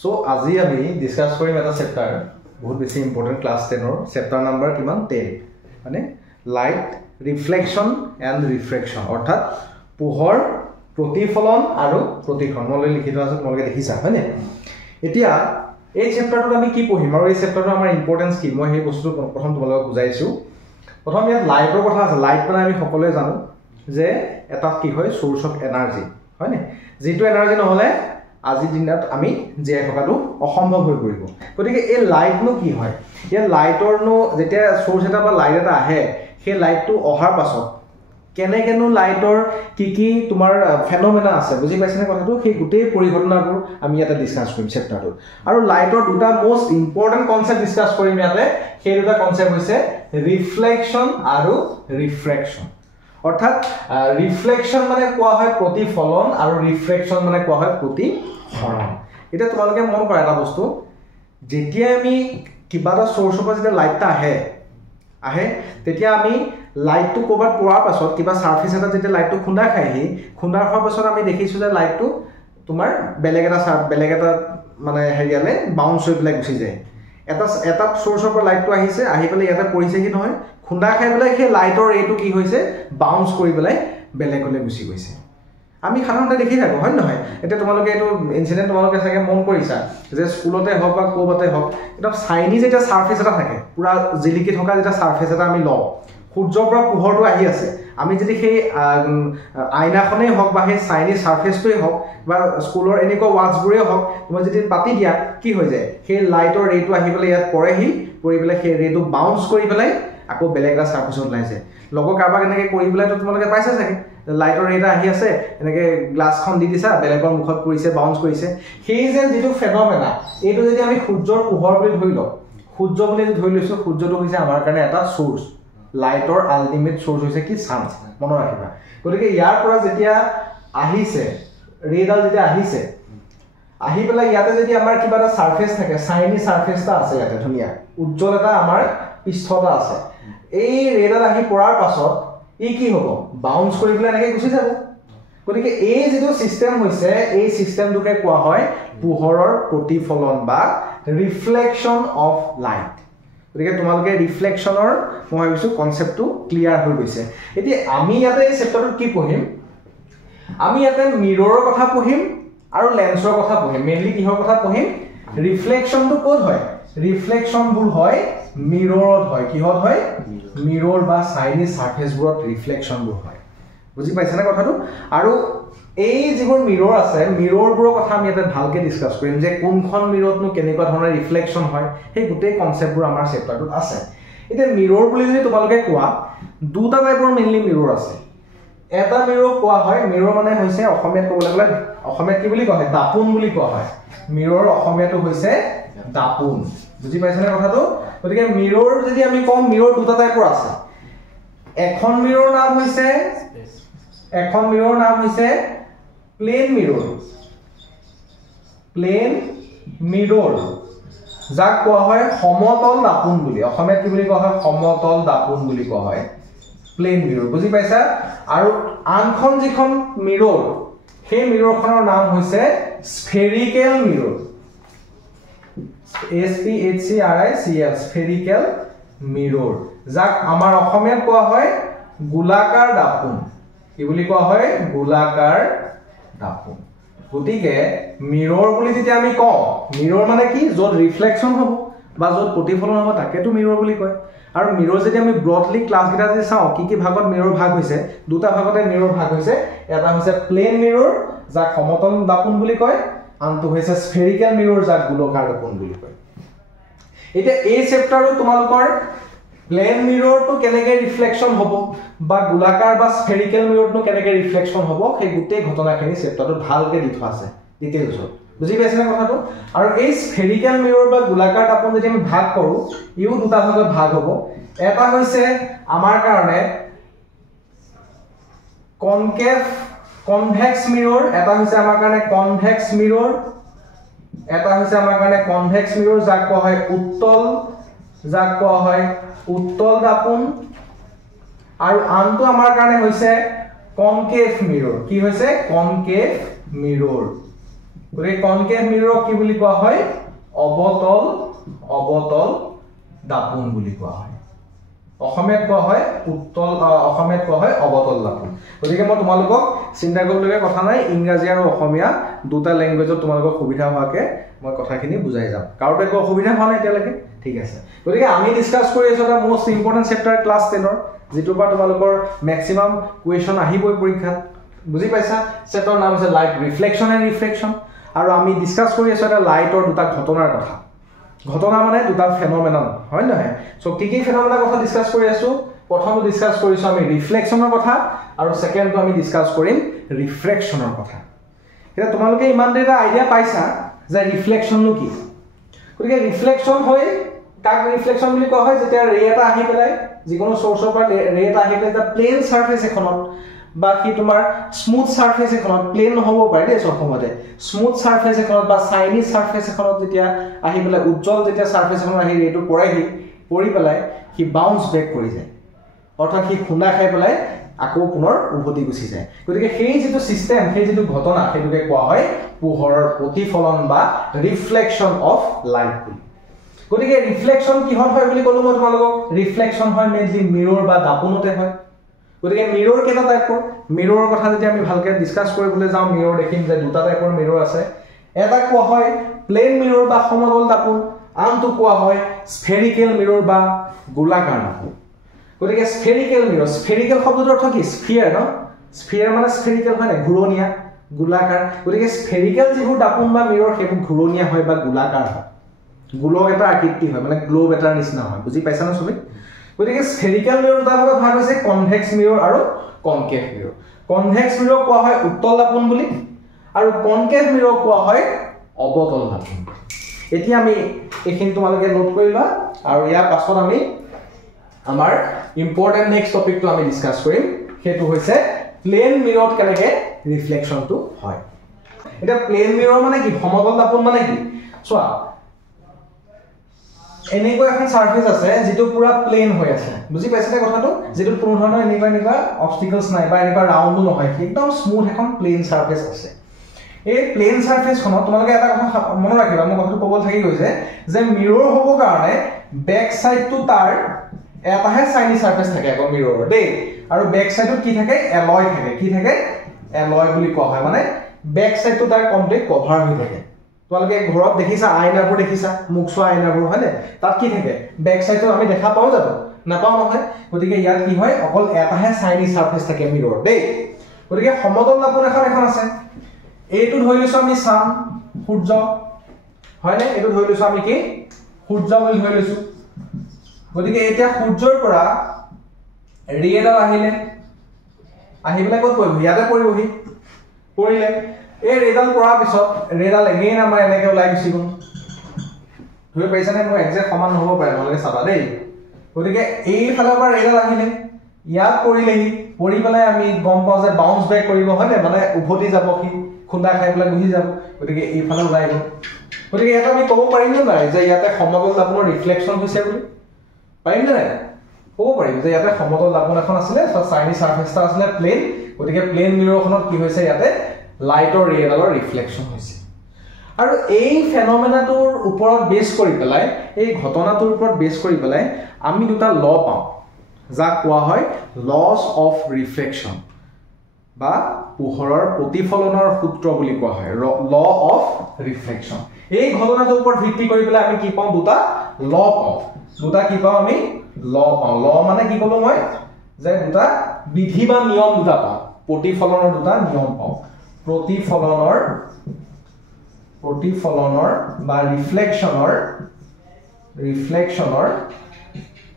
So আজি আমি discuss কৰিম এটা চেপ্টাৰ বহুত বেছি ইম্পৰ্টেন্ট ক্লাস 10 ৰ চেপ্টাৰ নাম্বাৰ কিমান 10 মানে লাইট ৰিফ্লেকশন এন্ড ৰিফ্ৰেকশন অৰ্থাৎ পোহৰ প্ৰতিফলন আৰু প্ৰতিসৰণ মই লিখি থোৱা আছে তোমালোকে দেখিছা হয়নে এতিয়া এই চেপ্টাৰটো আমি কি পঢ়িম আৰু এই চেপ্টাৰটো আমাৰ ইম্পৰ্টেন্স কি মই সেই বস্তুটো প্ৰথম তোমালোকক বুজাইছো প্ৰথম ইয়াত লাইটৰ কথা আছে লাইট মানে আমি সকলোৱে জানো যে এটা কি হয় সোৰ্স অফ এনাৰ্জি হয়নে যেটো এনাৰ্জি নহলে আজি দিনত আমি জীয়াই থকাটো অসম্ভৱ হৈ পৰিব গতিকে এই লাইট নো কি হয় এই লাইটৰ নো যেতিয়া সোৰ্স এটা বা লাইট এটা আহে সেই লাইটটো অহাৰ পাছত কেনেকেনো লাইটৰ কি তোমাৰ ফেনোমেনা আছে বুজি পাইছানে কথাটো সেই গুটেই পৰিঘটনাবোৰ আমি ইয়াতে ডিসকাস কৰিম চেপ্টাৰটো আৰু লাইটৰ দুটা মোস্ট ইম্পৰ্টেন্ট কনসেপ্ট ডিসকাস কৰিম ইয়াতে সেই দুটা কনসেপ্ট হৈছে ৰিফ্লেকশন আৰু ৰিফ্ৰেকশন অৰ্থাৎ ৰিফ্লেকশন মানে কোৱা হয় প্ৰতিফলন আৰু ৰিফ্ৰেকশন মানে কোৱা হয় প্ৰতিসৰণ এটা তোমালোকে মন কৰা এটা বস্তু যেতিয়া আমি কিবা এটা সোৰ্সৰ পৰা যেতিয়া লাইটটা আহে তেতিয়া আমি লাইটটো কোবাত পৰাৰ পাছত কিবা সাৰফেস এটা যেতিয়া লাইটটো খুন্দা খাইহি খুন্দাৰ হোৱাৰ পাছত আমি দেখিছো যে লাইটটো তোমাৰ বেলেগ এটা মানে হেৰিয়ালে বাউন্স হৈ পেলাই গুচি যায় এটা সোৰ্সৰ পৰা লাইটটো আহিছে আহি পেলাই ইয়াতে পৰিছে কি নহয় খুন্দা খাই পেলাই সেই লাইটৰ এইটো কি হৈছে বাউন্স কৰি পেলাই বেলেগলৈ গুচি গৈছে আমি সাধাৰণতে দেখি থাকো হয় নহয় এটা তোমালোকে এইটো ইনসিডেন্ট তোমালোকে চাগে মন কৰিছা যে স্কুলতে হওক বা কোবতে হওক এটা চাইনিজ এটা সাৰফেস এটা থাকে পুৰা জিলিকি থকা এটা সাৰফেস এটা আমি লওঁ সূৰ্যৰ পৰা পোহৰটো আহি আছে আমি যদি সেই আইনাখনেই হওক বা সেই চাইনিজ সাৰফেসটোই হওক বা স্কুলৰ এনেকুৱা ওয়াচবোৰে হওক তুমি যদি পাতি দিয়া কি হৈ যায় সেই লাইটৰ ৰেটো আহি পেলাই ইয়াত পৰেহি পৰি পেলাই সেই ৰেটো বাউন্স কৰি পেলাই আকৌ বেলেগ এটা সাৰফেসত লাইছে লগৰ কাৰবাক এনেকে কৰি পেলাই তো তোমালোকে পাইছা চাগে লাইটৰ ৰেটা আহি আছে এনেকে গ্লাছখন দি দিছা বেলেগৰ মুখত পৰিছে বাউন্স কৰিছে সেই যে যেটো ফেনোমেনা এইটো যদি আমি সূৰ্যৰ পোহৰ বুলি ধৰি লওঁ সূৰ্য বুলি ধৰি লৈছো সূৰ্যটো হৈছে আমাৰ কাৰণে এটা সোৰ্স লাইটৰ আল্টিমেট সোৰ্স হৈছে কি সান মনত ৰাখিবা গতিকে ইয়াৰ পৰা যেতিয়া আহিছে ৰেডাল যেতিয়া আহিছে আহি পেলাই ইয়াতে যদি আমাৰ কিবা এটা সাৰফেস থাকে চাইনি সাৰফেসটা আছে ইয়াতে ধুনিয়া উজ্জ্বল এটা আমাৰ পৃষ্ঠটা আছে এই ৰেডাল আহি পৰাৰ পাছত ই কি হ'ব বাউন্স কৰি পেলাই এনেকৈ গুচি যাব গতিকে এই যেটো সিস্টেম হৈছে এই সিস্টেমটোকে কোৱা হয় পোহৰৰ প্ৰতিফলন বা ৰিফ্লেকশন অফ লাইট গতিকে তোমালোকে ৰিফ্লেকশনৰ মই ভাবিছো কনসেপ্টটো ক্লিয়াৰ হৈ গৈছে এতিয়া আমি ইয়াতে এই চেপ্টাৰটোত কি পঢ়িম আমি ইয়াতে মিৰৰৰ কথা পঢ়িম আৰু লেন্সৰ কথা পঢ়িম মেইনলি কিহৰ কথা পঢ়িম ৰিফ্লেকশনটো ক'ত হয় ৰিফ্লেকশনবোৰ হয় মিৰৰত হয় কিহত হয় মিৰৰ বা চাইনিজ সাৰফেসবোৰত ৰিফ্লেকশনবোৰ হয় বুজি পাইছানে কথাটো আৰু এই যিবোৰ মিৰৰ আছে মিৰৰবোৰৰ কথা আমি এটা ভালকে ডিসকাস কৰিম যে কোনখন মিৰৰতনো কেনেকুৱা ধৰণৰ ৰিফ্লেকশন হয় সেই গোটেই কনসেপ্টবোৰ আমাৰ চেপ্টাৰটোত আছে এতিয়া মিৰৰ বুলি যদি তোমালোকে কোৱা দুটা টাইপৰ মেইনলি মিৰৰ আছে এটা মিৰৰ কোৱা হয় মিৰৰ মানে হৈছে অসমীয়াত ক'বলৈ গ'লে অসমীয়াত কি বুলি কোৱা হয় দাপোন বুলি কোৱা হয় মিৰৰ অসমীয়াটো হৈছে দাপোন বুজি পাইছানে কথাটো গতিকে মিৰৰ যদি আমি কম মিৰৰ দুটা টাইপৰ আছে এখন মিৰৰ নাম হৈছে প্লেন মিৰৰ যাক কোৱা হয় সমতল দাপোন বুলি অসমীয়াত কি বুলি কোৱা হয় সমতল দাপোন বুলি কোৱা হয় প্লেন মিৰৰ বুজি পাইছা আৰু আনখন যিখন মিৰৰ সেই মিৰৰখনৰ নাম হৈছে স্ফেৰিকেল মিৰৰ SPHCRICL স্ফেৰিকেল মিৰৰ যাক আমাৰ অসমীয়াত কোৱা হয় গোলাকাৰ দাপোন কি বুলি কোৱা হয় গোলাকাৰ দাপোন গতিকে মিৰৰ বুলি যেতিয়া আমি কওঁ মিৰৰ মানে কি য'ত ৰিফ্লেকশন হ'ব বা য'ত প্ৰতিফলন হ'ব তাকেটো মিৰৰ বুলি কয় আৰু মিৰৰ যদি আমি ব্ৰডলি ক্লাছ গিটা যদি চাওঁ কি ভাগত মিৰৰ ভাগ হৈছে দুটা ভাগতে মিৰৰ ভাগ হৈছে এটা হৈছে প্লেন মিৰৰ যাক সমতল দাপোন বুলি কয় আনটো হৈছে স্ফেৰিকেল মিৰৰ যাক গোলাকাৰ দাপোন বুলি কয় এতিয়া এই চেপ্টাৰটো তোমালোকৰ প্লেন মিৰৰটো কেনেকৈ ৰিফ্লেকশন হ'ব বা গোলাকাৰ বা স্ফেৰিকেল মিৰৰটো কেনেকৈ ৰিফ্লেকশন হ'ব সেই গোটেই ঘটনাখিনি চেপ্টাৰটোত ভালকৈ দি থোৱা আছে ডিটেইলছত বুজি পাইছানে কথাটো আৰু এই স্ফেৰিকেল মিৰৰ বা গোলাকাৰ দাপোন যদি আমি ভাগ কৰো ইও দুটা ভাগত ভাগ হ'ব এটা হৈছে আমাৰ কাৰণে কনভেক্স মিৰৰ এটা হৈছে আমাৰ কাৰণে কনভেক্স মিৰৰ যাক কোৱা হয় উত্তল দাপোন আৰু আনটো আমাৰ কাৰণে হৈছে কনকেভ মিৰৰ কি হৈছে কনকেভ মিৰৰ গতিকে কনকেভ মিৰৰক কি বুলি কোৱা হয় অবতল দাপোন বুলি কোৱা হয় অসমীয়াত কোৱা হয় অসমীয়াত কোৱা হয় অবতল দাপোন গতিকে মই তোমালোকক চিন্তা কৰিবলগীয়া কথা নাই ইংৰাজী আৰু অসমীয়া দুটা ল্যাঙ্গুৱেজত তোমালোকক সুবিধা হোৱাকে মই কথাখিনি বুজাই যাম কাৰোতে একো অসুবিধা হোৱা নাই এতিয়ালৈকে ঠিক আছে গতিকে আমি ডিসকাস কৰি আছো এটা মোস্ট ইম্পৰ্টেন্ট চেপ্টাৰ ক্লাছ 10 ৰ যেটো পৰা তোমালোকৰ ম্যাক্সিমাম কোৱেশ্চন আহিবই পৰীক্ষাত বুজি পাইছা চেপ্টাৰৰ নাম আছে লাইট ৰিফ্লেকশন এণ্ড ৰিফ্ৰেকশন আৰু আমি ডিসকাস কৰি আছো এটা লাইটৰ দুটা ঘটনাৰ কথা ঘটনা মানে দুটা ফেনোমেনন হয় নহয় সো কি ফেনোমেননৰ কথা ডিসকাস কৰি আছো প্ৰথমটো ডিসকাস কৰিছো আমি ৰিফ্লেকশনৰ কথা আৰু সেকেন্ডটো আমি ডিসকাস কৰিম ৰিফ্ৰেকশনৰ কথা এটা তোমালোকে ইমান এটা আইডিয়া পাইছা যে ৰিফ্লেকশনটো কি গতিকে ৰিফ্লেকশন হয় কাক ৰিফ্লেকশন বুলি কোৱা হয় যেতিয়া ৰে এটা আহি পেলাই যিকোনো সোৰ্সৰ পৰা ৰে এটা আহি পেলাই এটা প্লেন সাৰফেস এখনত বা কি তোমাৰ স্মুথ সাৰফেস এখনত প্লেন নহব পাৰে দেই সব সময়তে স্মুথ সাৰফেস এখনত বা শাইনি সাৰফেস এখনত যেতিয়া আহি পেলাই উজ্জ্বল যেতিয়া সাৰফেস এখনত আহি ৰেটো পৰি পেলাই কি বাউন্স বেক কৰি যায় অৰ্থাৎ কি খুন্দা খাই পেলাই আকৌ পুনৰ উভতি গুচি যায় গতিকে সেই যেটো সিস্টেম সেই যেটো ঘটনা সেইটোকে কোৱা হয় পোহৰৰ প্ৰতিফলন বা ৰিফ্লেকশন অফ লাইট গতিকে ৰিফ্লেকশন কিহত হয় বুলি কলো মই তোমালোকক ৰিফ্লেকশন হয় মেইনলি মিৰৰ বা দাপোনতে হয় গতিকে মিৰৰ কেটা টাইপৰ মিৰৰৰ কথা যদি আমি ভালকে ডিসকাস কৰিবলৈ যাওঁ মিৰৰ দেখিম যে দুটা টাইপৰ মিৰৰ আছে এটা কোৱা হয় প্লেন মিৰৰ বা সমতল দাপোন আনটো কোৱা হয় স্ফেৰিকেল মিৰৰ বা গোলাকাৰ দাপোন গতিকে স্ফেৰিকেল মিৰৰ স্ফেৰিকেল শব্দটোৰ অৰ্থ কি স্ফিয়াৰ ন স্ফিয়াৰ মানে স্ফেৰিকেল হয় না ঘূৰণীয়া গোলাকাৰ গতিকে স্ফেৰিকেল যিবোৰ দাপোন বা মিৰৰ সেইবোৰ ঘূৰণীয়া হয় বা গোলাকাৰ হয় গোলক এটা আকৃতি হয় মানে গ্লোব এটাৰ নিচিনা হয় বুজি পাইছা না সবে গতিকে স্ফেৰিকেল মিৰৰ দুটা ভাগত ভাগ হৈছে কনভেক্স মিৰৰ আৰু কনকেভ মিৰৰ কনভেক্স মিৰৰ কোৱা হয় উত্তল দাপোন বুলি আৰু কনকেভ মিৰৰ কোৱা হয় অবতল দাপোন এতিয়া আমি এইখিনি তোমালোকে নোট কৰিবা আৰু ইয়াৰ পাছত আমি আমাৰ ইম্পৰ্টেন্ট নেক্সট টপিকটো আমি ডিসকাস কৰিম হেতু হৈছে প্লেন মিৰৰত কেনেকে ৰিফ্লেকশনটো হয় এটা প্লেন মিৰৰ মানে কি সমতল দাপোন মানে কি চোৱা এনেকৈ এখন সাৰফেস আছে যেটো পুৰা প্লেন হৈ আছে বুজি পাইছানে কথাটো যেটো কোনো ধৰণৰ এনেকুৱা অবস্টাকলছ নাই বা এনেকুৱা ৰাউন্ড নহয় একদম স্মুথ এখন প্লেন সাৰফেস আছে এই প্লেন সাৰফেস খনত তোমালোকে এটা কথা মনত ৰাখিবা মই কথাটো ক'ব থাকি গৈছে যে মিৰৰ হ'ব কাৰণে বেক সাইডটো তাৰ এটাহে শাইনি সাৰফেস থাকে আকৌ মিৰৰৰ দেই আৰু বেক সাইডত কি থাকে এলয় থাকে কি থাকে এলয় বুলি কোৱা হয় মানে বেক সাইডটো তাৰ কমপ্লিট কভাৰ হৈ থাকে তোমালোকে ঘৰত দেখিছা আইনাবোৰ দেখিছা মুখসোৱা আইনাবোৰ হয়নে তাত কি থাকে বেক সাইডত আমি দেখা পাও যাব নাপাও নহয় গতিকে ইয়াত কি হয় অকল এটাহে শাইনি সাৰফেস থাকে মিৰৰৰ দেই গতিকে সমতল দাপোন এখন আছে এইটো ধৰি লৈছো আমি সান সূৰ্য হয়নে এইটো ধৰি লৈছো আমি কি সূৰ্য বুলি ধৰি লৈছো গতিকে এতিয়া সূৰ্যৰ পৰা ৰে এডাল আহিলে আহিবলৈ ক'ত পৰিব ইয়াতে পৰিলে এই ৰেডাল পৰাৰ পিছত ৰেডাল এগেইন আমাৰ এনেকৈ ওলাই গুচি গ'ল ধৰি পাইছানে মোৰ একজেক্ট সমান নহ'ব পাৰে তোমালোকে চাবা দেই গতিকে এইফালৰ পৰা ৰেডাল আহিলে ইয়াত পৰিলেহি পৰি পেলাই আমি গম পাওঁ যে বাউন্স বেক কৰিব হয়নে মানে উভতি যাব কি খুন্দা খাই পেলাই গুচি যাব গতিকে এইফালে ওলাই গ'ল গতিকে এটা আমি ক'ব পাৰিম নে নাই যে ইয়াতে সমতল দাপোনৰ ৰিফ্লেকশন হৈছে বুলি পাৰিম নে নাই ক'ব পাৰিম যে ইয়াতে সমতল দাপোন এখন আছিলে শাইনি সাৰফেস এটা আছিলে প্লেন গতিকে প্লেন মিৰৰখনত কি হৈছে ইয়াতে লাইটৰ ৰে এডালৰ ৰিফ্লেকশন হৈছে আৰু এই ফেনোমেনাটোৰ ওপৰত বেছ কৰি পেলাই এই ঘটনাটোৰ ওপৰত বেছ কৰি পেলাই আমি দুটা ল পাওঁ যাক কোৱা হয় লস অফ ৰিফ্লেকশন বা পোহৰৰ প্ৰতিফলনৰ সূত্ৰ বুলি কোৱা হয় ল অফ ৰিফ্লেকশন এই ঘটনাটোৰ ওপৰত ভিত্তি কৰি পেলাই আমি কি পাওঁ দুটা ল পাওঁ দুটা কি পাওঁ আমি ল পাওঁ ল মানে কি ক'লো মই যে দুটা বিধি বা নিয়ম দুটা পাওঁ প্ৰতিফলনৰ দুটা নিয়ম পাওঁ প্ৰতিফলনৰ বা ৰিফ্লেকশনৰ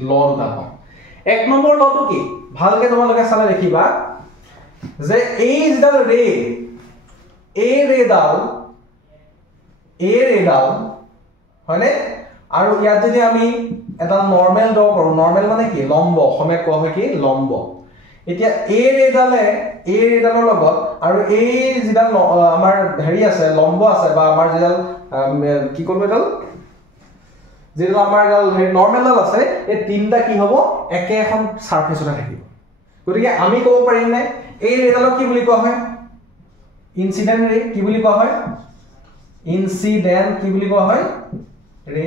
ল দুটা পাওঁ এক নম্বৰ লটো কি ভালকে তোমালোকে চালে দেখিবা যে এই যেডাল ৰে এই ৰেডাল হয়নে আৰু ইয়াত যদি আমি এটা নৰ্মেল ড্ৰ কৰো নৰ্মেল মানে কি লম্ব অসমীয়াত কোৱা হয় কি লম্ব এতিয়া এই ৰেডালৰ লগত আৰু এই যেডাল আমাৰ হেৰি আছে লম্ব আছে বা আমাৰ যেডাল কি ক'লো এডাল যেডাল আমাৰ এডাল নৰ্মেল ডাল আছে এই তিনটা কি হ'ব একে এখন সাৰফেসতে থাকিব গতিকে আমি ক'ব পাৰিম নে এই ৰেডালক কি বুলি কোৱা হয় ইনসিডেন্ট ৰে কি বুলি কোৱা হয় ইনসিডেন্ট কি বুলি কোৱা হয় ৰে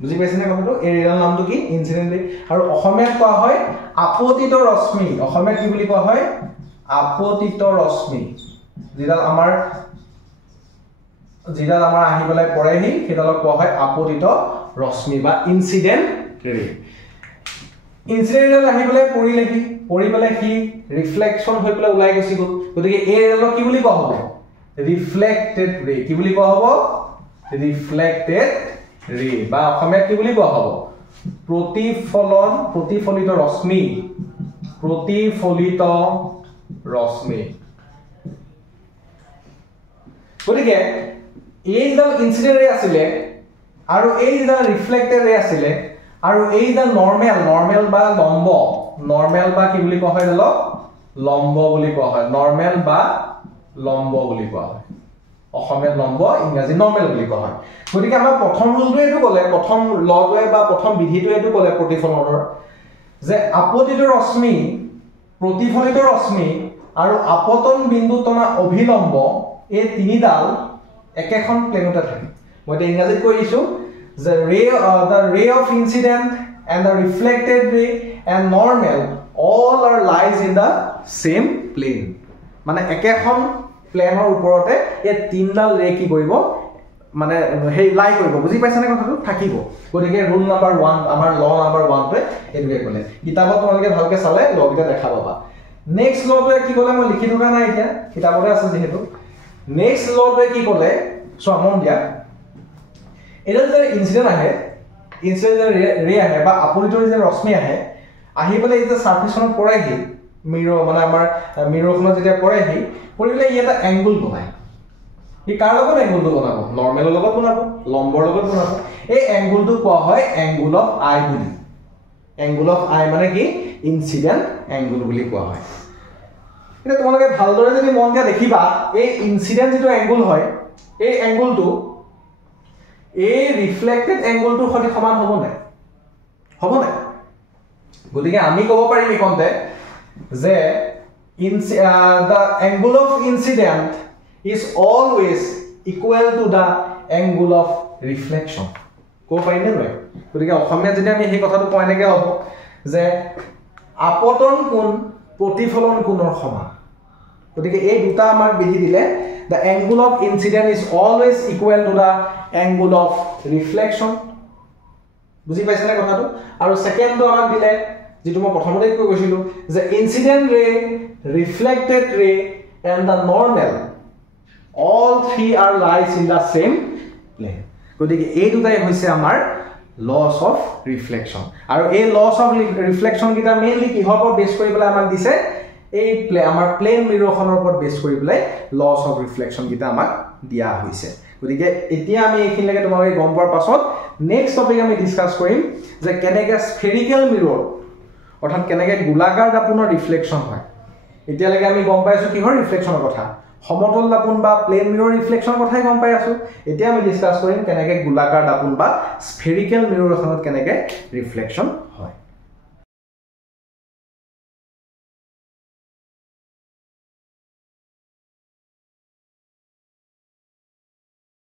বুজি পাইছে না কথাটো এই ৰেৰ নামটো কি ইনসিডেন্ট ৰে আৰু অসমীয়াত কোৱা হয় আপতিত ৰশ্মি অসমীয়াত কি বুলি কোৱা হয় আপতিত ৰশ্মি যিডাল আমাৰ আহি পেলাই পৰেহি সেইডালক কোৱা হয় আপতিত ৰশ্মি বা ইনসিডেন্ট ৰে ইনসিডেন্ট আহি পেলাই পৰি পেলাই কি ৰিফ্লেকশন হৈ পেলাই ওলাই গৈছি গল গতিকে এই ৰেলক কি বুলি কোৱা হ'ব ৰিফ্লেক্টেড ৰে কি বুলি কোৱা হ'ব ৰিফ্লেক্টেড ৰে বা অসমীয়াত কি বুলি কোৱা হ'ব প্ৰতিফলিত ৰশ্মি গতিকে এইডাল ইনসিডেন্ট ৰে আছিলে আৰু এইডাল ৰিফ্লেক্টেড ৰে আছিলে আৰু এইডাল নৰ্মেল বা কি বুলি কোৱা হয় লম্ব বুলি কোৱা হয় নৰ্মেল বা লম্ব বুলি কোৱা হয় অসমীয়াত লম্ব ইংৰাজী নৰ্মেল বুলি কোৱা হয় গতিকে আমাৰ প্ৰথম ৰুলটো এইটো ক'লে প্ৰথম লটোৱে বা প্ৰথম বিধিটো এইটো ক'লে প্ৰতিফলনৰ যে আপতিত ৰশ্মি প্ৰতিফলিত ৰশ্মি আৰু আপতন বিন্দু তনা অভিলম্ব এই তিনিডাল একেখন প্লেনতে থাকে মই এটা ইংৰাজীত কৈ দিছো the ray of incident and the reflected ray and normal all are lies in the same plane মানে একেখন প্লেনৰ ওপৰতে এই তিনডাল ৰে কি কৰিব মানে হেই লাই কৰিব বুজি পাইছানে কথাটো থাকিব গতিকে ৰুল নাম্বাৰ 1 আমাৰ ল নাম্বাৰ 1 তে এটোকে ক'লে কিতাপত তোমালোকে ভালকে চালে লগটা দেখা পাবা নেক্সট লটোৱে কি ক'লে মই লিখি থকা নাই এতিয়া কিতাপতে আছে যেহেতু নেক্সট লটোৱে কি ক'লে সো আমন দিয়া এটা যে ইনসিডেন্ট আহে ৰে আহে বা আপতিত যে ৰশ্মি আহি পেলাই এই যে সাৰফেসনত পৰেহি মিৰৰ মানে আমাৰ মিৰৰখনত যেতিয়া পৰেহি পৰিলে ই এটা এংগল বনায় ই কাৰ লগত এংগলটো বনাব নৰ্মেলৰ লগত বনাব লম্বৰ লগত বনাব এই এংগলটো কোৱা হয় এংগল অফ আই বুলি এংগল অফ আই মানে কি ইনসিডেন্ট এংগল বুলি কোৱা হয় এটা তোমালোকে ভালদৰে যদি মন দিয়া দেখিবা এই ইনসিডেন্ট যেটো এংগল হয় এই এংগলটো এই ৰিফ্লেক্টেড এংগলটোৰ সৈতে সমান হ'ব নাই গতিকে আমি ক'ব পাৰিম ইকনতে যে the angle of incident is always equal to the angle of reflection ক'ব পাৰিম নে নহয় গতিকে অসমীয়াত যদি আমি এই কথাটো কয় নেকে হ'ব যে আপতন কোণ প্ৰতিফলন কোণৰ সমান গতিকে এই দুটা আমাক বিধি দিলে the angle of incident is always equal to the angle of reflection বুজি পাইছানে কথাটো আৰু সেকেন্ডটো আমাক দিলে যেটো মই প্ৰথমতে কৈ গৈছিলো যে incident ray reflected ray and the normal all three are lies in the same plane গতিকে এই দুটাই হৈছে আমাৰ laws of reflection আৰু এই laws of reflection কিটা মেইনলি কিহৰ ওপৰত বেছ কৰি পেলাই আমাক দিছে এই আমাৰ প্লেন মিৰৰখনৰ ওপৰত বেছ কৰি পেলাই laws of reflection কিটা আমাক দিয়া হৈছে গতিকে এতিয়া আমি এইখিনিলৈকে তোমালোকে গম পোৱাৰ পাছত নেক্সট টপিক আমি ডিসকাস কৰিম যে কেনেকৈ স্ফেৰিকেল মিৰৰ অৰ্থাৎ কেনেকৈ গোলাকাৰ দাপোনৰ ৰিফ্লেকশন হয় এতিয়ালৈকে আমি গম পাইছো কিহৰ ৰিফ্লেকশনৰ কথা সমতল দাপোন বা প্লেন মিৰৰ ৰিফ্লেকশনৰ কথাই গম পাই আছো এতিয়া আমি ডিসকাস কৰিম কেনেকৈ গোলাকাৰ দাপোন বা স্ফেৰিকেল মিৰৰ এখনত কেনেকৈ ৰিফ্লেকশন হয়